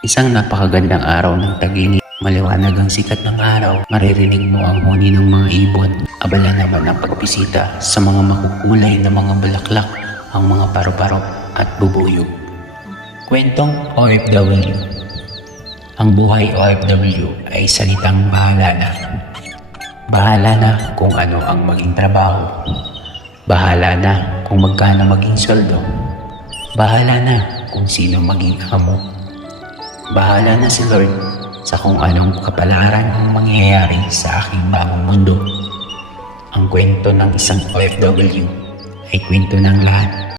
Isang napakagandang araw ng tag-init. Maliwanag ang sikat ng araw. Maririnig mo ang huni ng mga ibon. Abala naman ang pagbisita sa mga makukulay na mga bulaklak, ang mga paru-paro at bubuyog. Kwentong OFW. Ang buhay OFW ay salitang bahala na. Bahala na kung ano ang maging trabaho. Bahala na kung magkano maging sweldo. Bahala na kung sino maging amo. Bahala na si Lord sa kung anong kapalaran ang mangyayari sa aking bagong mundo. Ang kwento ng isang OFW ay kwento ng lahat.